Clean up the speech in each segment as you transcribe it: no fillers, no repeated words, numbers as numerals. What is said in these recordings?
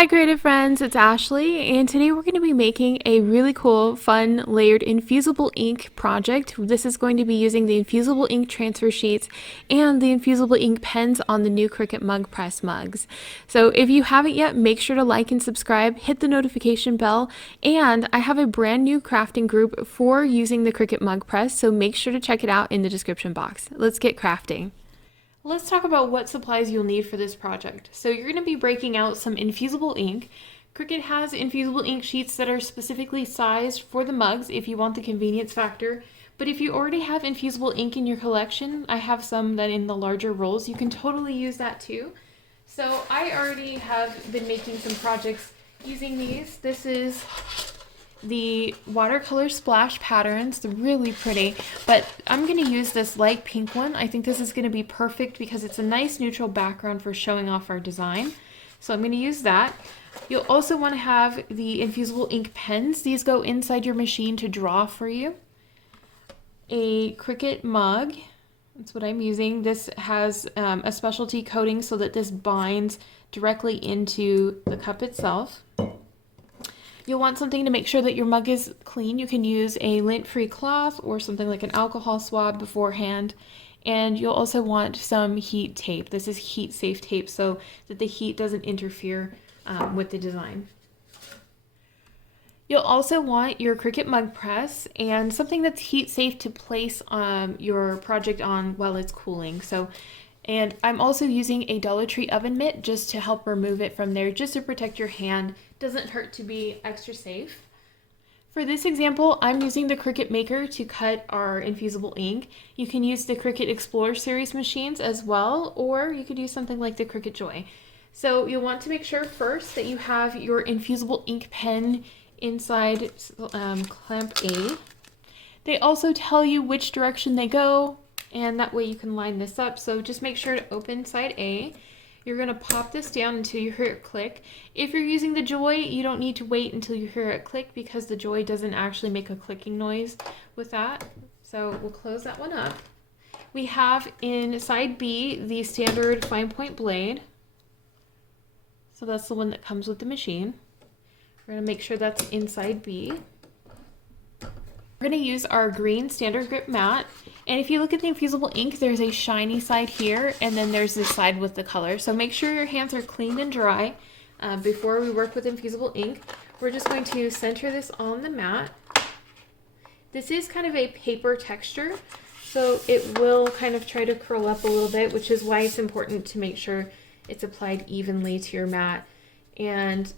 Hi creative friends, it's Ashley, and today we're going to be making a really cool, fun, layered Infusible Ink project. This is going to be using the Infusible Ink transfer sheets and the Infusible Ink pens on the new Cricut Mug Press mugs. So if you haven't yet, make sure to like and subscribe, hit the notification bell, and I have a brand new crafting group for using the Cricut Mug Press, so make sure to check it out in the description box. Let's get crafting. Let's talk about what supplies you'll need for this project. So you're going to be breaking out some infusible ink. Cricut has infusible ink sheets that are specifically sized for the mugs if you want the convenience factor. But if you already have infusible ink in your collection, I have some that in the larger rolls, you can totally use that too. So I already have been making some projects using these. This is the watercolor splash patterns. They're really pretty, but I'm going to use this light pink one. I think this is going to be perfect because it's a nice neutral background for showing off our design. So I'm going to use that. You'll also want to have the infusible ink pens. These go inside your machine to draw for you. A Cricut mug. That's what I'm using. This has a specialty coating so that this binds directly into the cup itself. You'll want something to make sure that your mug is clean. You can use a lint-free cloth or something like an alcohol swab beforehand. And you'll also want some heat tape. This is heat-safe tape so that the heat doesn't interfere with the design. You'll also want your Cricut Mug Press and something that's heat-safe to place your project on while it's cooling. And I'm also using a Dollar Tree oven mitt just to help remove it from there, just to protect your hand. Doesn't hurt to be extra safe. For this example, I'm using the Cricut Maker to cut our infusible ink. You can use the Cricut Explorer series machines as well, or you could use something like the Cricut Joy. So you'll want to make sure first that you have your infusible ink pen inside clamp A. They also tell you which direction they go, and that way you can line this up. So just make sure to open side A. You're going to pop this down until you hear it click. If you're using the Joy, you don't need to wait until you hear it click because the Joy doesn't actually make a clicking noise with that. So we'll close that one up. We have in side B the standard fine point blade. So that's the one that comes with the machine. We're going to make sure that's inside B. We're going to use our green standard grip mat, and if you look at the infusible ink, there's a shiny side here, and then there's this side with the color. So make sure your hands are clean and dry before we work with infusible ink. We're just going to center this on the mat. This is kind of a paper texture, so it will kind of try to curl up a little bit, which is why it's important to make sure it's applied evenly to your mat. And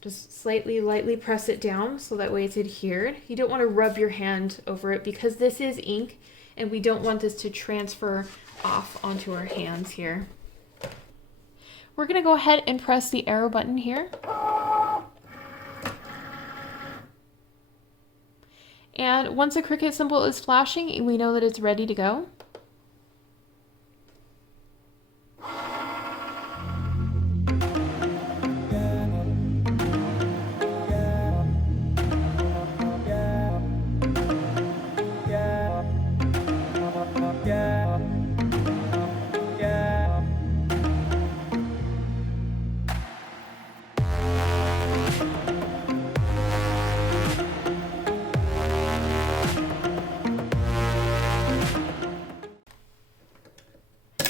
just lightly press it down so that way it's adhered. You don't want to rub your hand over it because this is ink and we don't want this to transfer off onto our hands here. We're going to go ahead and press the arrow button here. And once the Cricut symbol is flashing, we know that it's ready to go.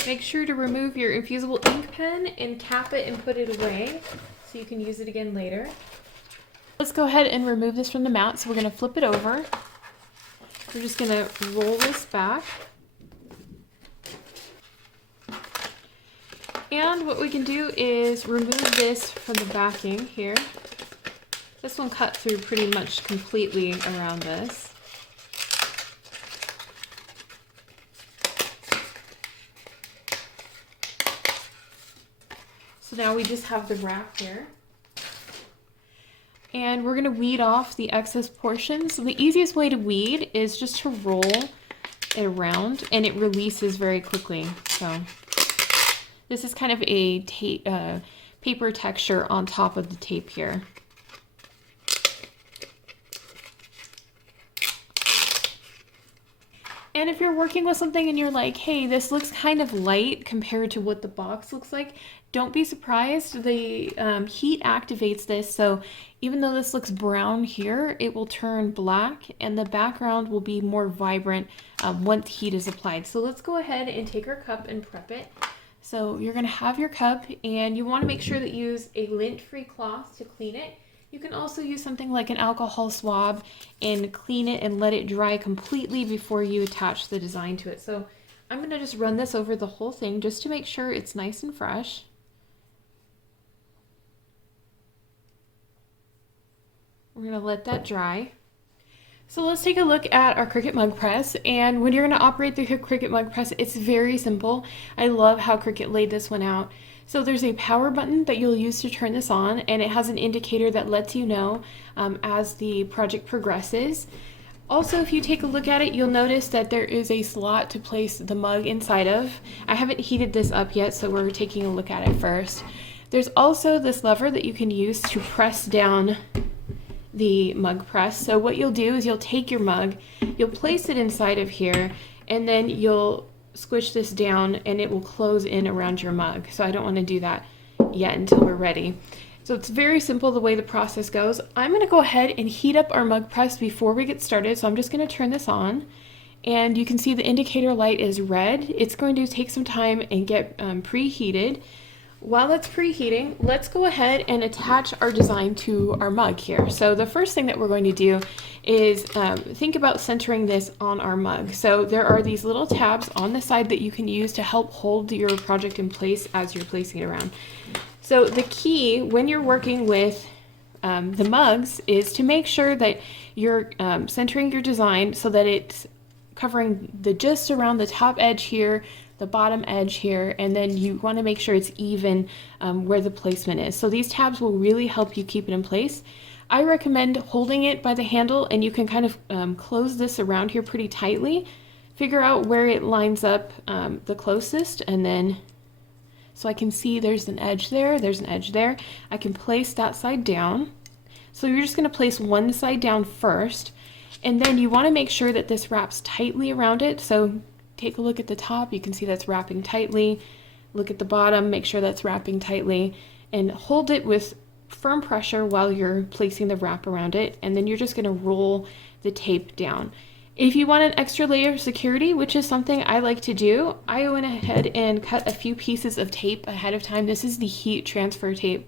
Make sure to remove your infusible ink pen and tap it and put it away so you can use it again later. Let's go ahead and remove this from the mat. So we're going to flip it over. We're just going to roll this back. And what we can do is remove this from the backing here. This one cut through pretty much completely around this. So now we just have the wrap here. And we're going to weed off the excess portions. So the easiest way to weed is just to roll it around and it releases very quickly. So this is kind of a tape, paper texture on top of the tape here. And if you're working with something and you're like, hey, this looks kind of light compared to what the box looks like, don't be surprised. The heat activates this, so even though this looks brown here, it will turn black and the background will be more vibrant once heat is applied. So let's go ahead and take our cup and prep it. So you're going to have your cup and you want to make sure that you use a lint-free cloth to clean it. You can also use something like an alcohol swab and clean it and let it dry completely before you attach the design to it. So I'm going to just run this over the whole thing just to make sure it's nice and fresh. We're going to let that dry. So let's take a look at our Cricut Mug Press, and when you're going to operate the Cricut Mug Press, it's very simple. I love how Cricut laid this one out. So there's a power button that you'll use to turn this on, and it has an indicator that lets you know as the project progresses. Also, if you take a look at it, you'll notice that there is a slot to place the mug inside of. I haven't heated this up yet, so we're taking a look at it first. There's also this lever that you can use to press down the mug press. So what you'll do is you'll take your mug, you'll place it inside of here, and then you'll squish this down and it will close in around your mug. So I don't want to do that yet until we're ready. So it's very simple the way the process goes. I'm going to go ahead and heat up our mug press before we get started. So I'm just going to turn this on, and you can see the indicator light is red. It's going to take some time and get preheated. While that's preheating, let's go ahead and attach our design to our mug here. So the first thing that we're going to do is think about centering this on our mug. So there are these little tabs on the side that you can use to help hold your project in place as you're placing it around. So the key when you're working with the mugs is to make sure that you're centering your design so that it's covering just around the top edge here, the bottom edge here, and then you want to make sure it's even where the placement is. So these tabs will really help you keep it in place. I recommend holding it by the handle, and you can kind of close this around here pretty tightly. Figure out where it lines up the closest, and then so I can see there's an edge there, there's an edge there. I can place that side down. So you're just going to place one side down first, and then you want to make sure that this wraps tightly around it. So take a look at the top, you can see that's wrapping tightly. Look at the bottom, make sure that's wrapping tightly, and hold it with firm pressure while you're placing the wrap around it, and then you're just going to roll the tape down. If you want an extra layer of security, which is something I like to do, I went ahead and cut a few pieces of tape ahead of time. This is the heat transfer tape.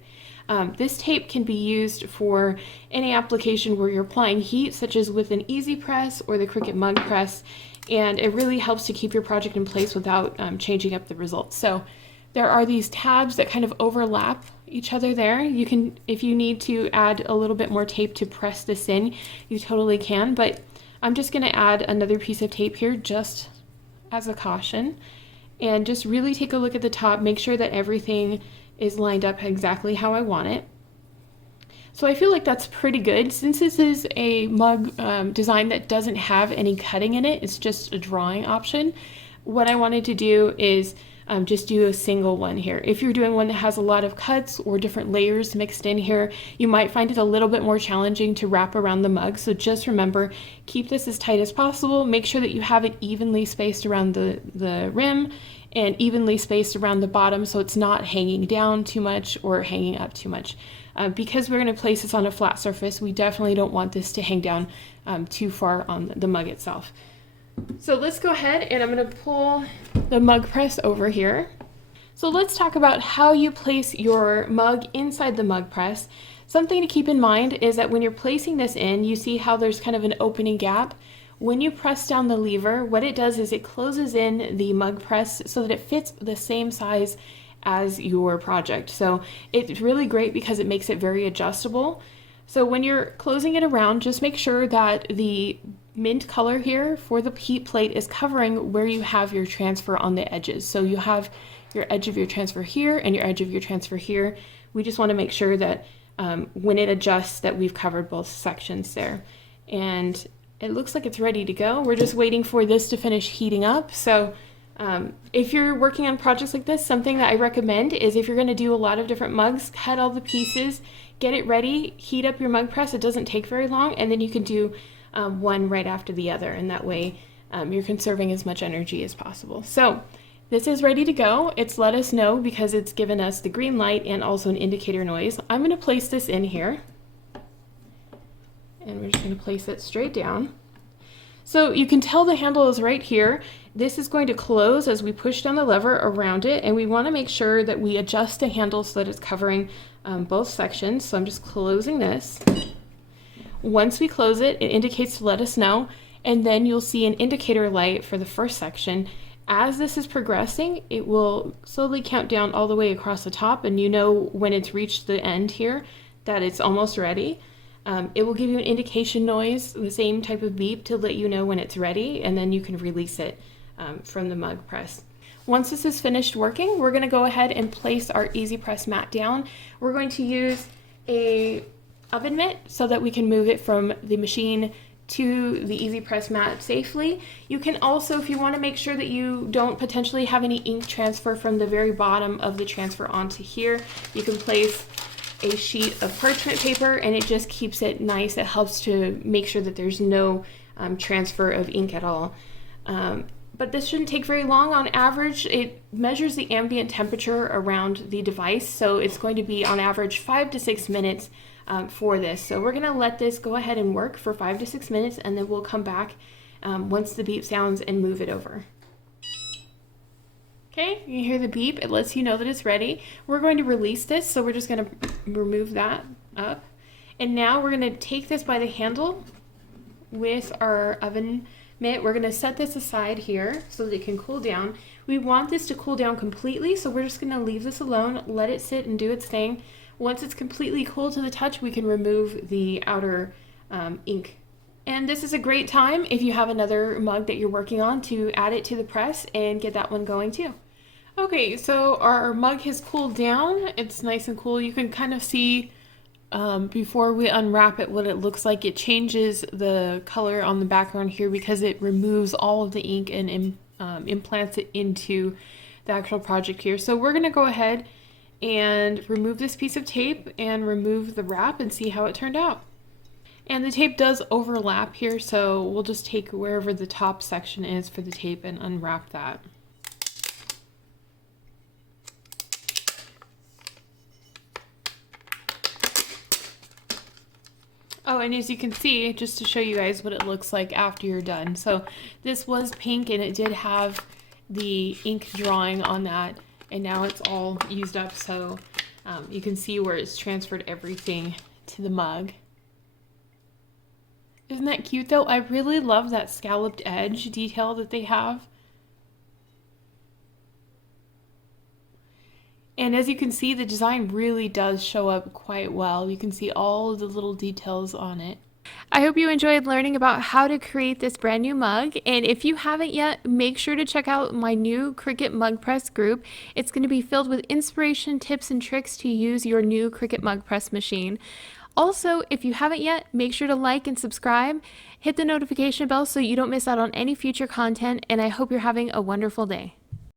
This tape can be used for any application where you're applying heat, such as with an easy press or the Cricut Mug Press, and it really helps to keep your project in place without changing up the results. So there are these tabs that kind of overlap each other there. You can, if you need to add a little bit more tape to press this in, you totally can, but I'm just going to add another piece of tape here just as a caution, and just really take a look at the top, make sure that everything is lined up exactly how I want it. So I feel like that's pretty good. Since this is a mug design that doesn't have any cutting in it, it's just a drawing option, what I wanted to do is just do a single one here. If you're doing one that has a lot of cuts or different layers mixed in here, you might find it a little bit more challenging to wrap around the mug. So just remember, keep this as tight as possible. Make sure that you have it evenly spaced around the rim and evenly spaced around the bottom so it's not hanging down too much or hanging up too much. Because we're going to place this on a flat surface, we definitely don't want this to hang down too far on the mug itself. So let's go ahead and I'm going to pull the mug press over here. So let's talk about how you place your mug inside the mug press. Something to keep in mind is that when you're placing this in, you see how there's kind of an opening gap. When you press down the lever, what it does is it closes in the mug press so that it fits the same size as your project. So it's really great because it makes it very adjustable. So when you're closing it around, just make sure that the mint color here for the heat plate is covering where you have your transfer on the edges. So you have your edge of your transfer here and your edge of your transfer here. We just want to make sure that when it adjusts that we've covered both sections there. And it looks like it's ready to go. We're just waiting for this to finish heating up. So if you're working on projects like this, something that I recommend is if you're going to do a lot of different mugs, cut all the pieces, get it ready, heat up your mug press. It doesn't take very long, and then you can do one right after the other, and that way you're conserving as much energy as possible. So this is ready to go. It's let us know because it's given us the green light and also an indicator noise. I'm going to place this in here, and we're just going to place it straight down. So you can tell the handle is right here. This is going to close as we push down the lever around it, and we want to make sure that we adjust the handle so that it's covering both sections. So I'm just closing this. Once we close it, it indicates to let us know, and then you'll see an indicator light for the first section. As this is progressing, it will slowly count down all the way across the top, and you know when it's reached the end here that it's almost ready. It will give you an indication noise, the same type of beep, to let you know when it's ready, and then you can release it from the mug press. Once this is finished working, we're going to go ahead and place our Easy Press mat down. We're going to use a oven mitt so that we can move it from the machine to the Easy Press mat safely. You can also, if you want to make sure that you don't potentially have any ink transfer from the very bottom of the transfer onto here, you can place a sheet of parchment paper, and it just keeps it nice. It helps to make sure that there's no transfer of ink at all. But this shouldn't take very long. On average, it measures the ambient temperature around the device, so it's going to be on average 5 to 6 minutes for this. So we're going to let this go ahead and work for 5 to 6 minutes, and then we'll come back once the beep sounds and move it over. Okay, you hear the beep. It lets you know that it's ready. We're going to release this, so we're just going to remove that up. And now we're going to take this by the handle with our oven mitt. We're going to set this aside here so that it can cool down. We want this to cool down completely, so we're just going to leave this alone, let it sit and do its thing. Once it's completely cool to the touch, we can remove the outer ink. And this is a great time, if you have another mug that you're working on, to add it to the press and get that one going too. Okay, so our mug has cooled down. It's nice and cool. You can kind of see before we unwrap it what it looks like. It changes the color on the background here because it removes all of the ink and implants it into the actual project here. So we're going to go ahead and remove this piece of tape and remove the wrap and see how it turned out. And the tape does overlap here, so we'll just take wherever the top section is for the tape and unwrap that. Oh, and as you can see, just to show you guys what it looks like after you're done. So this was pink, and it did have the ink drawing on that, and now it's all used up, so you can see where it's transferred everything to the mug. Isn't that cute though? I really love that scalloped edge detail that they have. And as you can see, the design really does show up quite well. You can see all of the little details on it. I hope you enjoyed learning about how to create this brand new mug, and if you haven't yet, make sure to check out my new Cricut Mug Press group. It's going to be filled with inspiration, tips, and tricks to use your new Cricut Mug Press machine. Also, if you haven't yet, make sure to like and subscribe, hit the notification bell so you don't miss out on any future content, and I hope you're having a wonderful day.